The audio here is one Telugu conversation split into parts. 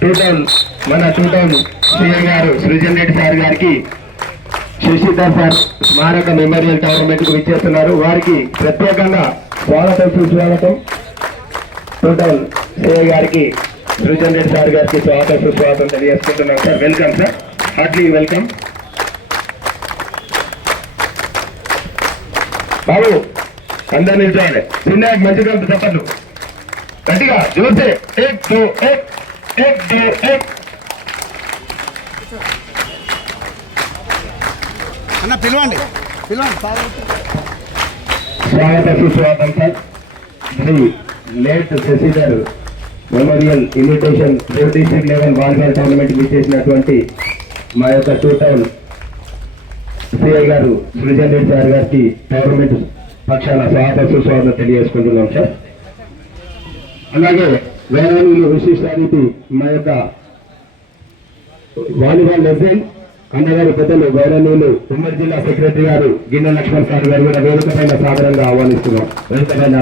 టూ టౌన్ సిఐ గారు సృజన్ రెడ్డి సార్ గారికి శశిధర్ సార్ స్మారక మెమోరియల్ టోర్నమెంట్ కు విచ్చేస్తున్నారు. వారికి ప్రత్యేకంగా స్వాగతం సుస్వాగతం. టూ టౌన్ సిఐ గారికి సృజన్ రెడ్డి సార్ గారికి స్వాగతం సుస్వాగతం తెలియజేసుకుంటున్నాం sir. Welcome sir, heartily welcome. బాబు అందరు నిల్చోవాలి. చిన్న మంచిగా చెప్పండి గట్టిగా జోసే. అన్న పిలవండి స్వాగత సుస్వాగతం sir. Shri late Shashidhar memorial invitation district level volleyball tournament విచ్చేసినటువంటి మా యొక్క టూ టౌన్ సిఐ గారు సృజన్ రెడ్డి సార్ గారికి టోర్నమెంట్ పక్షాన స్వాగత సుస్వాగతం తెలియజేసుకుంటున్నాం సార్. అలాగే వేరేలు విశిష్ట అతిథి మా యొక్క వాలీబాల్ లెజెండ్ అన్నగారు పెద్దలు గౌరవనీయులు ఉమ్మడి జిల్లా సెక్రటరీ గారు గిన్నె లక్ష్మణ్ సార్ గారు కూడా వేదిక పైన సాధారణంగా ఆహ్వానిస్తున్నాం. వేదిక పైన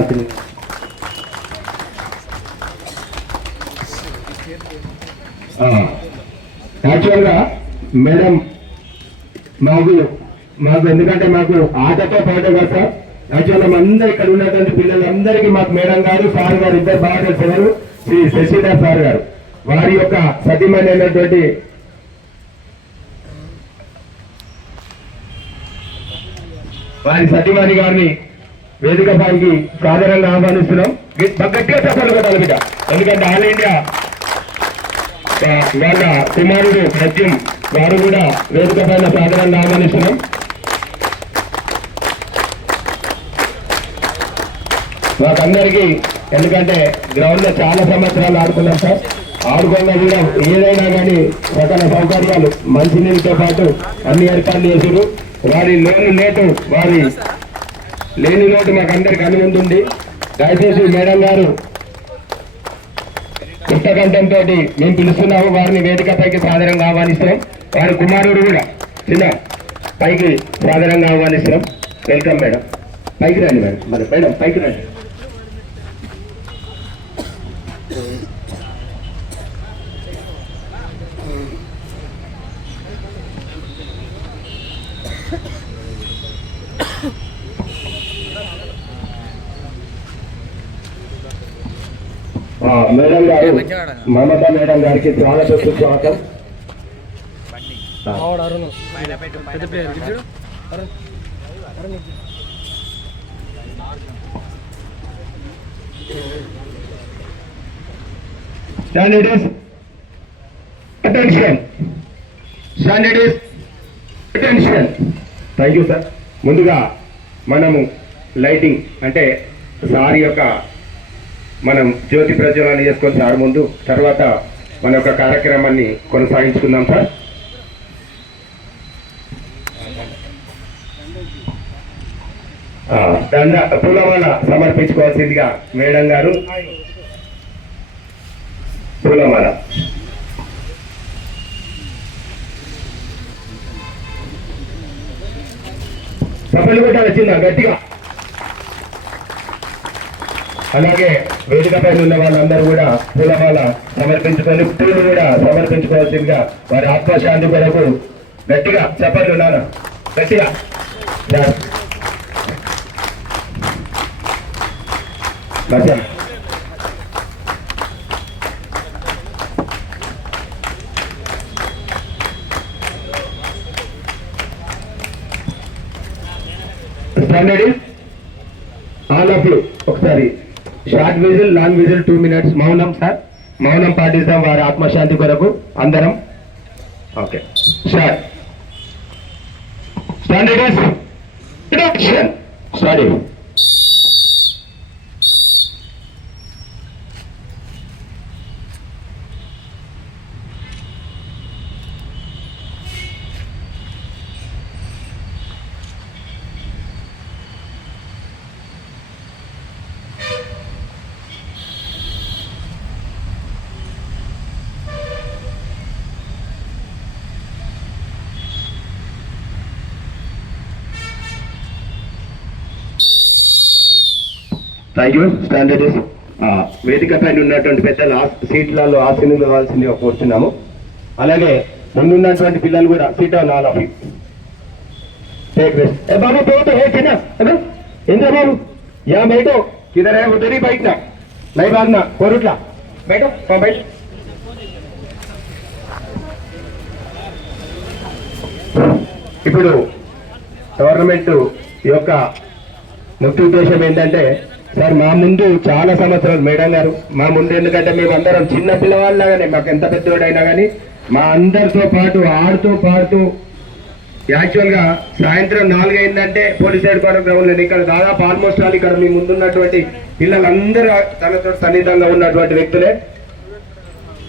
యాక్చువల్గా మేడం మాకు ఎందుకంటే మాకు ఆటతో పాట కదా సార్. యాక్చువల్గా అందరూ ఇక్కడ ఉన్నటువంటి పిల్లలందరికీ మాకు మేడం గారు సార్ గారు ఇద్దరు బాగా తెలిసినారు. శ్రీ శశిధర్ సార్ గారు వారి యొక్క సతీమైనటువంటి వారి సతీమణి గారిని వేదిక పైకి సాధారణంగా ఆహ్వానిస్తున్నాం. గట్టిగా చెప్పాలి కొట్టాలి బిడ్డ, ఎందుకంటే ఆల్ ఇండియా వాళ్ళ కుమారుడు సత్యం వారు కూడా వేదిక పైన సాధారణంగా ఆహ్వానిస్తున్నాం. మాకందరికీ ఎందుకంటే గ్రౌండ్ లో చాలా సంవత్సరాలు ఆడుకున్నాం సార్. ఆడుకున్నా కూడా ఏదైనా కానీ సకల సౌకర్యాలు మంచినీళ్ళతో పాటు అన్ని ఏర్పాట్లు చేసారు. వారి లేని లోటు మాకు అందరికి అనుమతి. దయచేసి మేడం గారు పుస్తకంఠంతో మేము పిలుస్తున్నాము. వారిని వేదిక పైకి సాధారణంగా ఆహ్వానిస్తున్నాం. వారి కుమారుడు కూడా చిన్న పైకి సాధారణంగా ఆహ్వానిస్తున్నాం. వెల్కమ్ మేడం, పైకి రండి మేడం. మరి మేడం పైకి రండి. మేడం గారు మమతా మేడం గారికి చాలా స్వాగతం. Standards, attention. Standards, attention. Thank you sir. ముందుగా మనము లైటింగ్ అంటే సార్ యొక్క మనం జ్యోతి ప్రజ్వలన చేసుకొని సార్ ముందు, తర్వాత మన యొక్క కార్యక్రమాన్ని కొనసాగించుకుందాం సార్. పూలమాల సమర్పించుకోవాల్సిందిగా మేడం గారు పూలమాల. సభలు కూడా వచ్చిందా గట్టిగా. అలాగే వేదిక పైన ఉన్న వాళ్ళందరూ కూడా పూలమాల సమర్పించుకొని పూలు కూడా సమర్పించుకోవాల్సిందిగా వారి ఆత్మశాంతి కొరకు గట్టిగా చెప్పండి నాన్న, గట్టిగా. స్టాండర్డ్ ఆల్ ఆఫ్ యూ ఒకసారి short whistle, long whistle 2 minutes మౌనం సార్. మౌనం పాటిస్తాం వారి ఆత్మశాంతి కొరకు అందరం. Okay start. Standard action start. Thank you. Standard is వేదిక పైన ఉన్నటువంటి పెద్దలు సీట్లలో ఆసీనులు కావాల్సిందిగా కోరుచున్నాము. అలాగే ముందున్నటువంటి పిల్లలు కూడా seat on all of you. Take rest. ए बाबू तो है क्या ना है इंद्र बाबू यहाँ बैठो. किधर है उधर ही बैठना, नहीं भागना. कोरुटला बैठो. हाँ बैठ. ఇప్పుడు గవర్నమెంట్ యొక్క ముఖ్య ఉద్దేశం ఏంటంటే, సార్ మా ముందు చాలా సంవత్సరాలు మేడం గారు మా ముందు, ఎందుకంటే మేమందరం చిన్న పిల్లవాళ్ళగానే, మాకు ఎంత పెద్దోడైనా కానీ మా అందరితో పాటు ఆడుతూ పాడుతూ, యాక్చువల్ గా సాయంత్రం 4 అయిందంటే పోలీస్ హెడ్ క్వార్టర్ గ్రౌండ్ లేదు. ఇక్కడ దాదాపు ఆల్మోస్ట్ ఆల్ ఇక్కడ మీ ముందున్నటువంటి పిల్లలందరూ తనతో సన్నిహితంగా ఉన్నటువంటి వ్యక్తులే.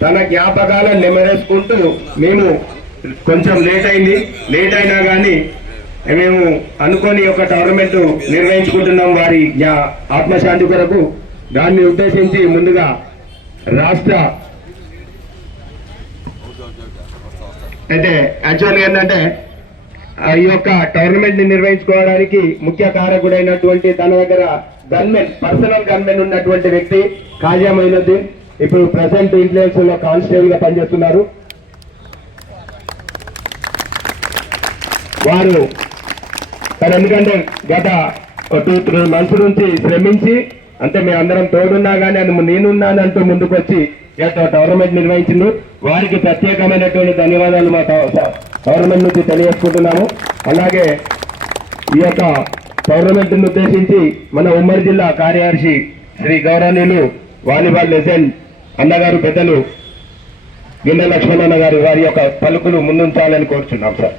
తన జ్ఞాపకాలను నెమరేసుకుంటూ మేము కొంచెం లేట్ అయింది, లేట్ అయినా కానీ మేము అనుకోని ఒక టోర్నమెంట్ నిర్వహించుకుంటున్నాం వారి ఆత్మశాంతి కొరకు. దాన్ని ఉద్దేశించి ముందుగా రాష్ట్ర అయితే యాక్చువల్గా ఏంటంటే ఈ యొక్క టోర్నమెంట్ ని నిర్వహించుకోవడానికి ముఖ్య కారకుడైనటువంటి తన దగ్గర గన్మెన్, పర్సనల్ గన్మెన్ ఉన్నటువంటి వ్యక్తి ఖాజా మొయినుద్దీన్ ఇప్పుడు ప్రెసెంట్ ఇంటెలిజెన్స్ లో కానిస్టేబుల్ గా పనిచేస్తున్నారు. వారు ఎందుకంటే గత 2-3 months నుంచి శ్రమించి, అంటే మేము అందరం తోడున్నా కానీ అది నేనున్నానంటూ ముందుకు వచ్చి టోర్నమెంట్ నిర్వహించిండు. వారికి ప్రత్యేకమైనటువంటి ధన్యవాదాలు మా గవర్నమెంట్ నుంచి తెలియజేసుకుంటున్నాము. అలాగే ఈ యొక్క టోర్నమెంట్ ను ఉద్దేశించి మన ఉమ్మడి జిల్లా కార్యదర్శి శ్రీ గౌరవనీయులు వాలీబాల్ లెజెండ్ అన్నగారు పెద్దలు గిన్నె లక్ష్మణ్ గారు వారి యొక్క పలుకులు ముందుంచాలని కోరుచున్నాం సార్.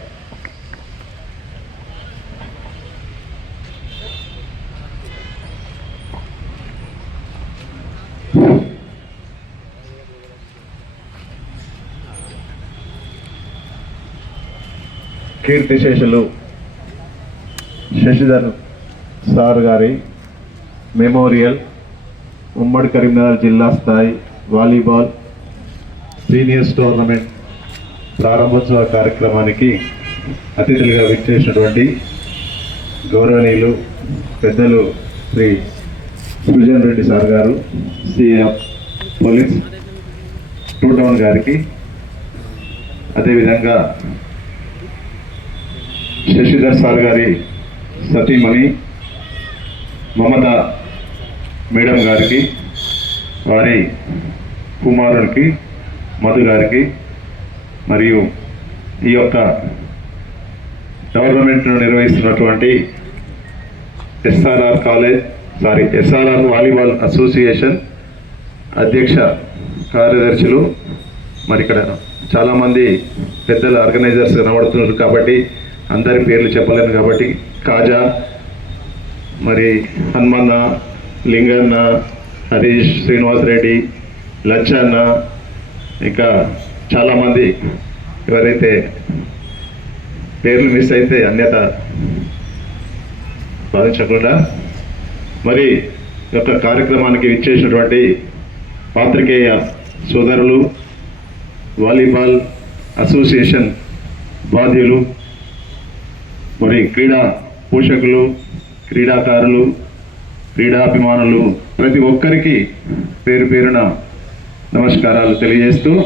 కీర్తిశేషులు శశిధర్ సార్ గారి మెమోరియల్ ఉమ్మడి కరీంనగర్ జిల్లా స్థాయి వాలీబాల్ సీనియర్స్ టోర్నమెంట్ ప్రారంభోత్సవ కార్యక్రమానికి అతిథులుగా విచ్చేసినటువంటి గౌరవనీయులు పెద్దలు శ్రీ సృజన్ రెడ్డి సార్ గారు, సిఎం పోలీస్ 2 టౌన్ గారికి, అదేవిధంగా శశిధర్ సార్ గారి సతీమణి మమతా మేడం గారికి, వారి కుమారుడికి మధు గారికి, మరియు ఈ యొక్క టోర్నమెంట్ను నిర్వహిస్తున్నటువంటి ఎస్ఆర్ఆర్ వాలీబాల్ అసోసియేషన్ అధ్యక్ష కార్యదర్శులు, మరి ఇక్కడ చాలామంది పెద్దల ఆర్గనైజర్స్ కనబడుతున్నారు కాబట్టి అందరి పేర్లు చెప్పలేను కాబట్టి, కాజా, మరి హనుమన్న, లింగన్న, హరీష్, శ్రీనివాస్ రెడ్డి, లచ్చన్న, ఇంకా చాలామంది ఎవరైతే పేర్లు మిస్ అయితే అన్యత భావించకుండా, మరి యొక్క కార్యక్రమానికి ఇచ్చేసినటువంటి పాత్రికేయ సోదరులు, వాలీబాల్ అసోసియేషన్ బాధ్యులు, మరి క్రీడా పోషకులు, క్రీడాకారులు, క్రీడాభిమానులు, ప్రతి ఒక్కరికి పేరు పేరున నమస్కారాలు తెలియజేస్తూ